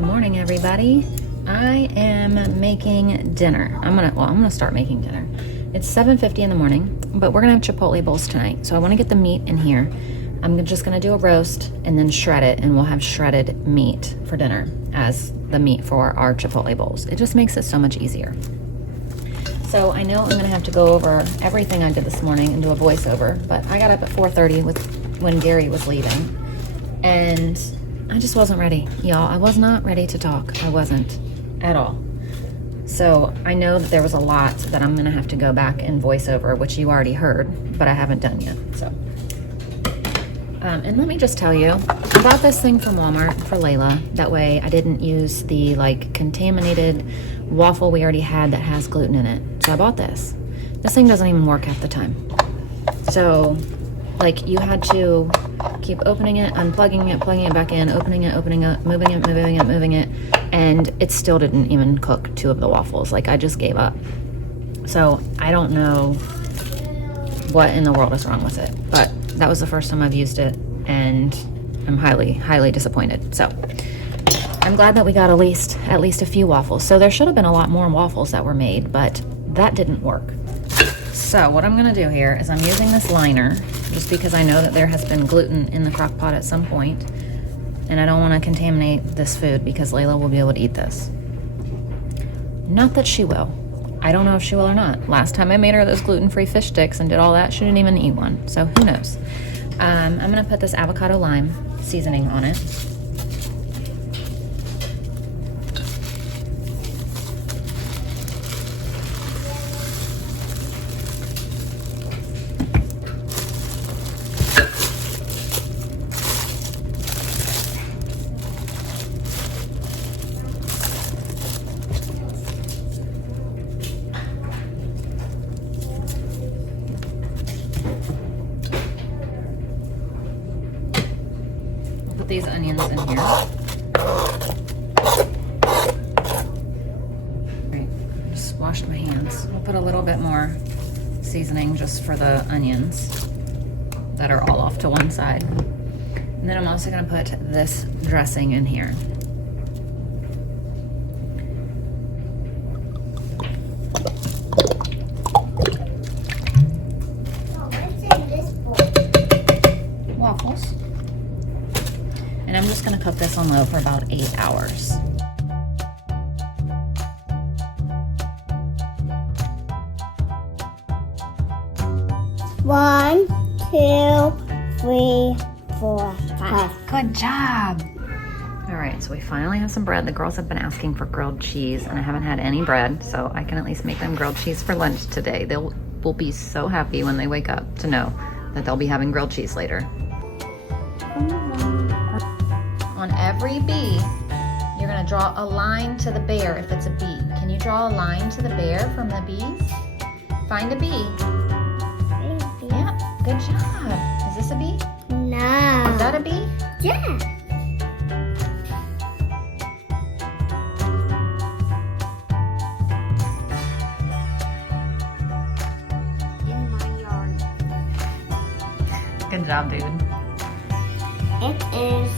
Good morning, everybody. I am making dinner. I'm gonna start making dinner. It's 7:50 in the morning, but we're gonna have Chipotle bowls tonight. So I want to get the meat in here. I'm just gonna do a roast and then shred it, and we'll have shredded meat for dinner as the meat for our Chipotle bowls. It just makes it so much easier. So I know I'm gonna have to go over everything I did this morning and do a voiceover, but I got up at 4:30 when Gary was leaving, and I just wasn't ready, y'all. I was not ready to talk. I wasn't at all. So I know that there was a lot that I'm gonna have to go back and voice over, which you already heard, but I haven't done yet. So, and let me just tell you, I bought this thing from Walmart for Layla. That way I didn't use the contaminated waffle we already had that has gluten in it. So I bought this. This thing doesn't even work half the time. So you had to keep opening it, unplugging it, plugging it back in, opening it, moving it, and it still didn't even cook 2 of the waffles. I just gave up. So I don't know what in the world is wrong with it, but that was the first time I've used it, and I'm highly, highly disappointed. So I'm glad that we got at least a few waffles. So there should have been a lot more waffles that were made, but that didn't work. So what I'm gonna do here is I'm using this liner just because I know that there has been gluten in the crock pot at some point, and I don't wanna contaminate this food because Layla will be able to eat this. Not that she will. I don't know if she will or not. Last time I made her those gluten-free fish sticks and did all that, she didn't even eat one, so who knows. I'm gonna put this avocado lime seasoning on it. These onions in here. Right, just washed my hands. I'll put a little bit more seasoning just for the onions that are all off to one side. And then I'm also gonna put this dressing in here. Waffles. And I'm just gonna cook this on low for about 8 hours. One, 2, 3, 4, 5. Good job. All right, so we finally have some bread. The girls have been asking for grilled cheese, and I haven't had any bread, so I can at least make them grilled cheese for lunch today. They will be so happy when they wake up to know that they'll be having grilled cheese later. On every bee, you're gonna draw a line to the bear if it's a bee. Can you draw a line to the bear from the bees? Find a bee. Yeah, good job. Is this a bee? No. Is that a bee? Yeah. In my yard. Good job, dude. It is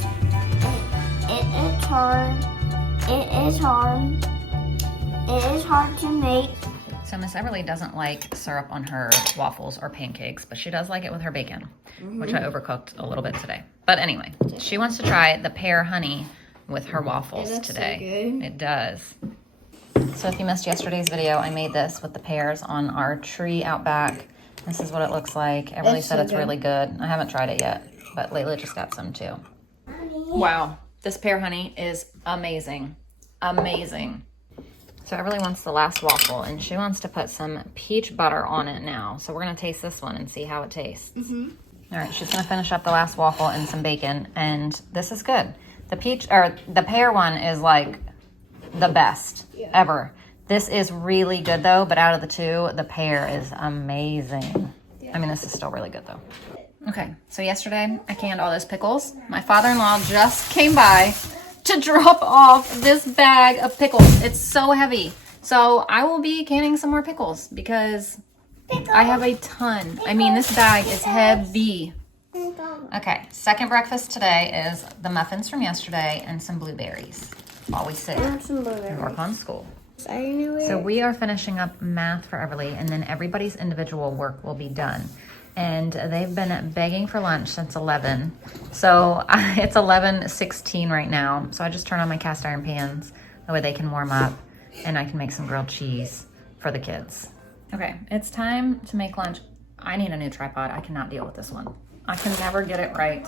hard. It is hard to make. So Miss Everly doesn't like syrup on her waffles or pancakes, but she does like it with her bacon, which I overcooked a little bit today. But anyway, she wants to try the pear honey with her waffles today. So good. It does. So if you missed yesterday's video, I made this with the pears on our tree out back. This is what it looks like. Everly said it's really good. I haven't tried it yet, but Layla just got some too. Wow, this pear honey is amazing. Amazing. So Everly wants the last waffle, and she wants to put some peach butter on it now. So we're gonna taste this one and see how it tastes. All right, she's gonna finish up the last waffle and some bacon, and this is good. The pear one is the best ever. This is really good though, but out of the 2, the pear is amazing. I mean, this is still really good though. Okay, so yesterday I canned all those pickles. My father-in-law just came by to drop off this bag of pickles. It's so heavy. So I will be canning some more pickles because I have a ton. I mean, this bag is heavy. Okay, second breakfast today is the muffins from yesterday and some blueberries. while we sit I want some and blueberries. work on school. I knew it. So we are finishing up math for Everly, and then everybody's individual work will be done. And they've been begging for lunch since 11. So it's 11:16 right now. So I just turn on my cast iron pans. That way they can warm up and I can make some grilled cheese for the kids. Okay, it's time to make lunch. I need a new tripod. I cannot deal with this one. I can never get it right.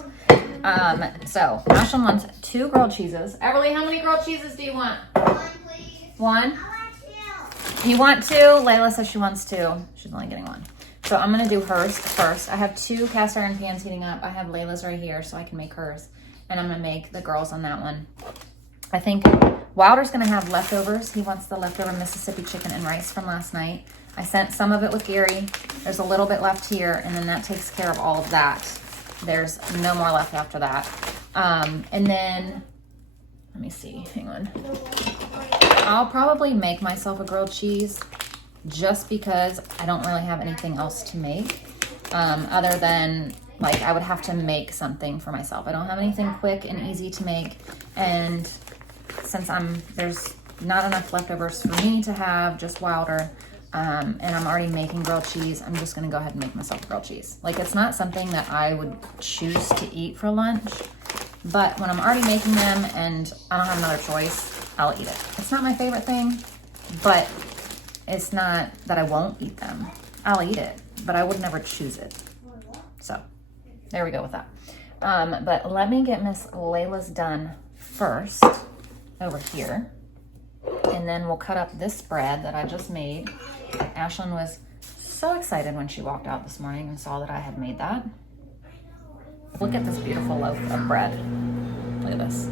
So Ashlyn wants 2 grilled cheeses. Everly, how many grilled cheeses do you want? 1, please. 1? I want 2. You want 2? Layla says she wants 2. She's only getting 1. So I'm gonna do hers first. I have 2 cast iron pans heating up. I have Layla's right here so I can make hers. And I'm gonna make the girls on that one. I think Wilder's gonna have leftovers. He wants the leftover Mississippi chicken and rice from last night. I sent some of it with Gary. There's a little bit left here, and then that takes care of all of that. There's no more left after that. And then, let me see, hang on. I'll probably make myself a grilled cheese just because I don't really have anything else to make. Other than, like, I would have to make something for myself. I don't have anything quick and easy to make. And since there's not enough leftovers for me to have, just Wilder, and I'm already making grilled cheese, I'm just gonna go ahead and make myself a grilled cheese. Like, it's not something that I would choose to eat for lunch, but when I'm already making them and I don't have another choice, I'll eat it. It's not my favorite thing, but it's not that I won't eat them. I'll eat it, but I would never choose it. So there we go with that. But let me get Miss Layla's done first over here. And then we'll cut up this bread that I just made. Ashlyn was so excited when she walked out this morning and saw that I had made that. Look at this beautiful loaf of bread. Look at this.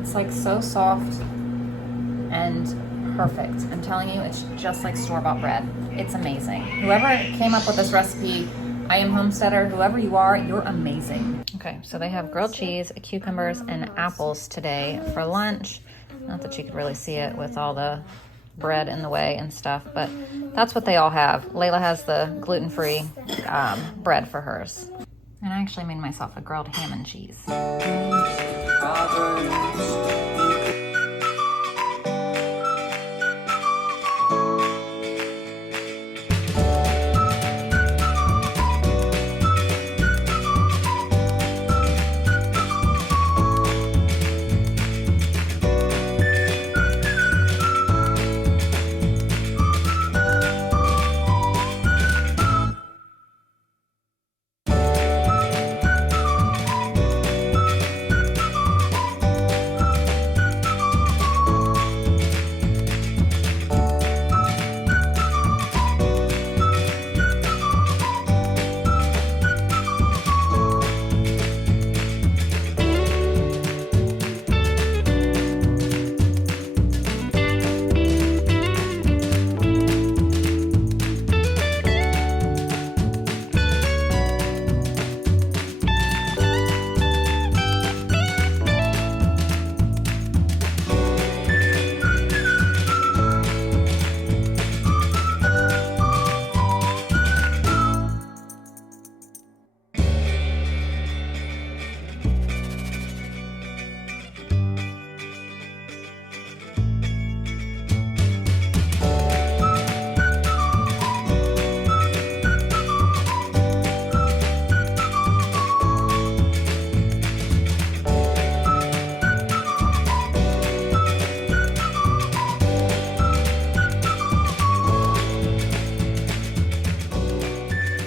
It's like so soft and perfect. I'm telling you, it's just like store-bought bread. It's amazing. Whoever came up with this recipe, I am Homesteader, whoever you are, you're amazing. Okay, so they have grilled cheese, cucumbers, and apples today for lunch. Not that you could really see it with all the bread in the way and stuff, but that's what they all have. Layla has the gluten-free bread for hers. And I actually made myself a grilled ham and cheese.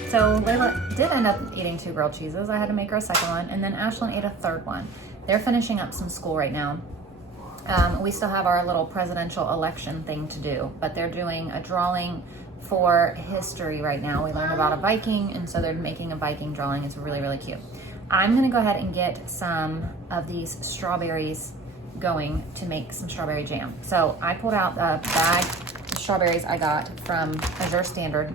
So Layla did end up eating 2 grilled cheeses. I had to make her a second one, and then Ashlyn ate a third one. They're finishing up some school right now. We still have our little presidential election thing to do, but they're doing a drawing for history right now. We learned about a Viking, and so they're making a Viking drawing. It's really, really cute. I'm gonna go ahead and get some of these strawberries going to make some strawberry jam. So I pulled out a bag of strawberries I got from Azure Standard,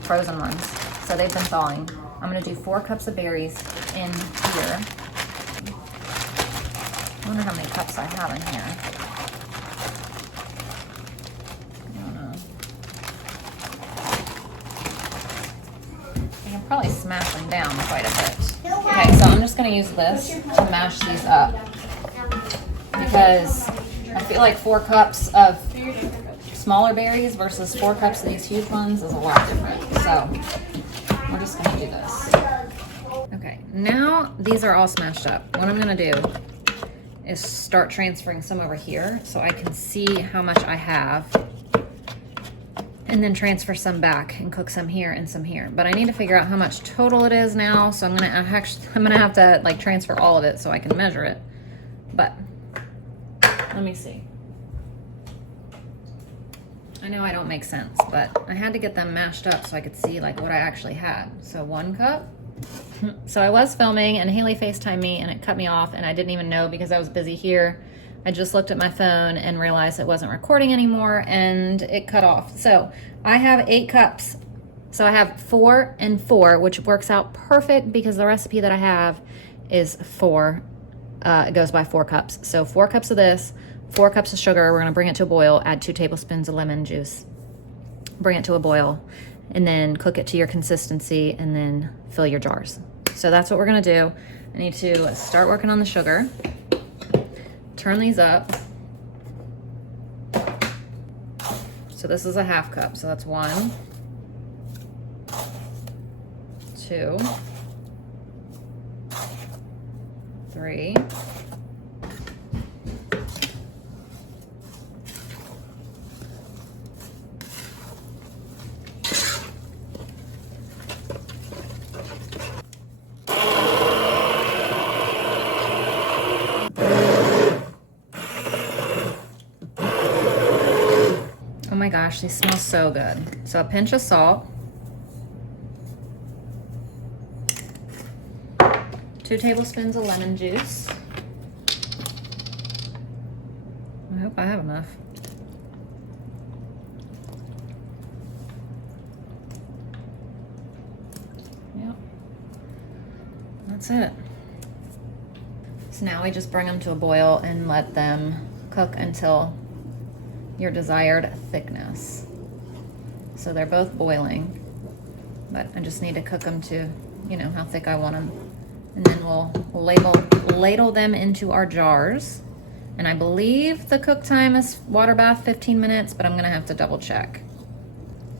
frozen ones. So they've been thawing. I'm gonna do 4 cups of berries in here. I wonder how many cups I have in here. I don't know. I can probably smash them down quite a bit. Okay, so I'm just gonna use this to mash these up because I feel like 4 cups of smaller berries versus 4 cups of these huge ones is a lot different. So we're just gonna do this. Okay, now these are all smashed up. What I'm gonna do is start transferring some over here so I can see how much I have, and then transfer some back and cook some here and some here. But I need to figure out how much total it is now, so I'm gonna have to like transfer all of it so I can measure it. But let me see. I know I don't make sense, but I had to get them mashed up so I could see like what I actually had. So 1 cup. So I was filming and Haley FaceTimed me and it cut me off, and I didn't even know because I was busy here. I just looked at my phone and realized it wasn't recording anymore and it cut off. So I have 8 cups. So I have 4 and 4, which works out perfect because the recipe that I have is 4. It goes by 4 cups. So 4 cups of this, 4 cups of sugar. We're gonna bring it to a boil, add 2 tablespoons of lemon juice, bring it to a boil, and then cook it to your consistency and then fill your jars. So that's what we're gonna do. I need to start working on the sugar. Turn these up. So this is a 1/2 cup. So that's 1, 2, 3. Oh my gosh, these smell so good. So a pinch of salt, 2 tablespoons of lemon juice. I hope I have enough. Yep, that's it. So now we just bring them to a boil and let them cook until your desired thickness. So they're both boiling, but I just need to cook them to, you know, how thick I want them. And then we'll ladle them into our jars. And I believe the cook time is water bath 15 minutes, but I'm gonna have to double check.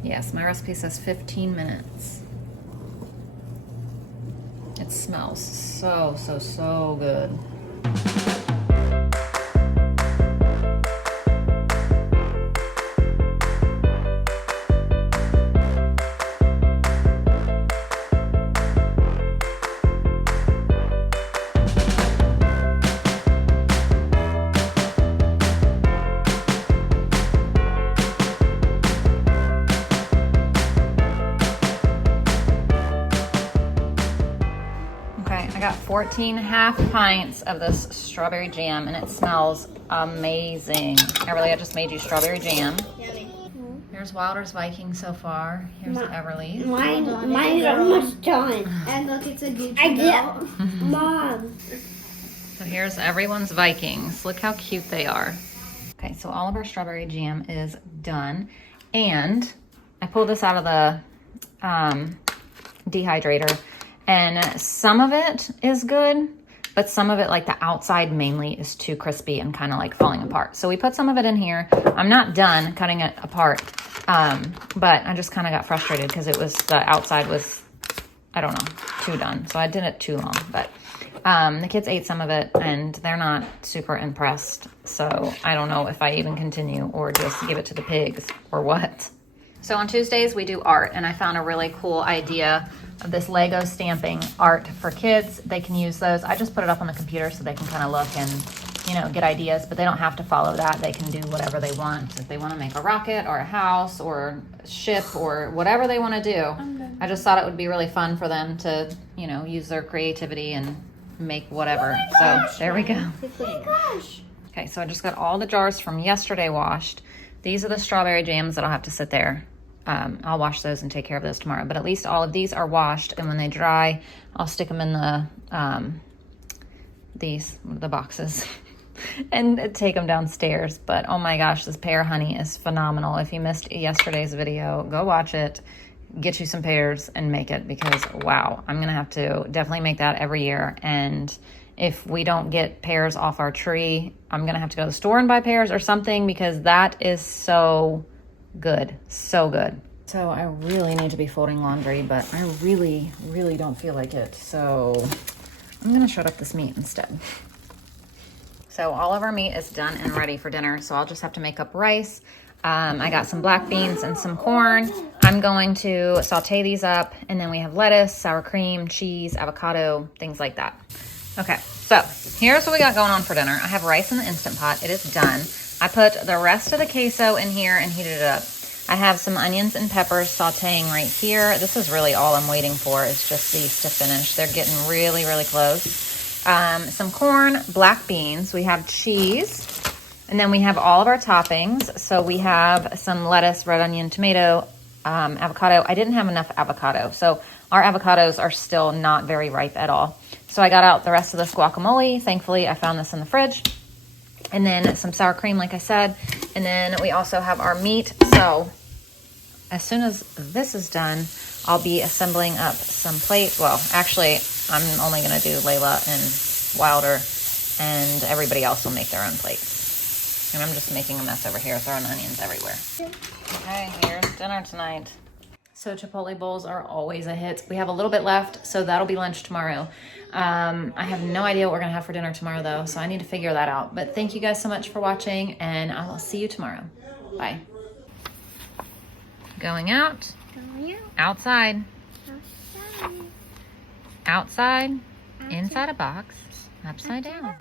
Yes, my recipe says 15 minutes. It smells so, so, so good. I got 14 half pints of this strawberry jam and it smells amazing. I just made you strawberry jam. Yummy. Here's Wilder's Viking so far. Here's Everly's. Mine's almost done. And look, it's a Gucci I belt. get Mom. So here's everyone's Vikings. Look how cute they are. Okay, so all of our strawberry jam is done. And I pulled this out of the dehydrator. And some of it is good, but some of it, like the outside mainly, is too crispy and kind of like falling apart. So we put some of it in here. I'm not done cutting it apart, but I just kind of got frustrated because the outside was, I don't know, too done. So I did it too long, but the kids ate some of it and they're not super impressed. So I don't know if I even continue or just give it to the pigs or what. So on Tuesdays we do art, and I found a really cool idea of this Lego stamping art for kids. They can use those. I just put it up on the computer so they can kind of look and, you know, get ideas, but they don't have to follow that. They can do whatever they want. If they want to make a rocket or a house or a ship or whatever they want to do. I just thought it would be really fun for them to, you know, use their creativity and make whatever. So there we go. Oh my gosh. Okay, so I just got all the jars from yesterday washed. These are the strawberry jams that I'll have to sit there. I'll wash those and take care of those tomorrow. But at least all of these are washed, and when they dry, I'll stick them in the boxes and take them downstairs. But oh my gosh, this pear honey is phenomenal. If you missed yesterday's video, go watch it. Get you some pears and make it, because wow, I'm gonna have to definitely make that every year. And if we don't get pears off our tree, I'm gonna have to go to the store and buy pears or something, because that is so good, so good. So I really need to be folding laundry, but I really don't feel like it. So I'm gonna shred up this meat instead. So all of our meat is done and ready for dinner. So I'll just have to make up rice. I got some black beans and some corn. I'm going to saute these up, and then we have lettuce, sour cream, cheese, avocado, things like that. Okay, so here's what we got going on for dinner. I have rice in the Instant Pot. It is done. I put the rest of the queso in here and heated it up. I have some onions and peppers sauteing right here. This is really all I'm waiting for, is just these to finish. They're getting really close. Some corn, black beans. We have cheese. And then we have all of our toppings. So we have some lettuce, red onion, tomato, avocado. I didn't have enough avocado. So our avocados are still not very ripe at all. So I got out the rest of this guacamole. Thankfully, I found this in the fridge. And then some sour cream, like I said. And then we also have our meat. So as soon as this is done, I'll be assembling up some plates. Well, actually, I'm only going to do Layla and Wilder, and everybody else will make their own plates. And I'm just making a mess over here, throwing onions everywhere. Okay, here's dinner tonight. So Chipotle bowls are always a hit. We have a little bit left, so that'll be lunch tomorrow. I have no idea what we're gonna have for dinner tomorrow though, so I need to figure that out. But thank you guys so much for watching, and I will see you tomorrow. Bye. Going out. Outside. Outside. Inside a box. Upside down.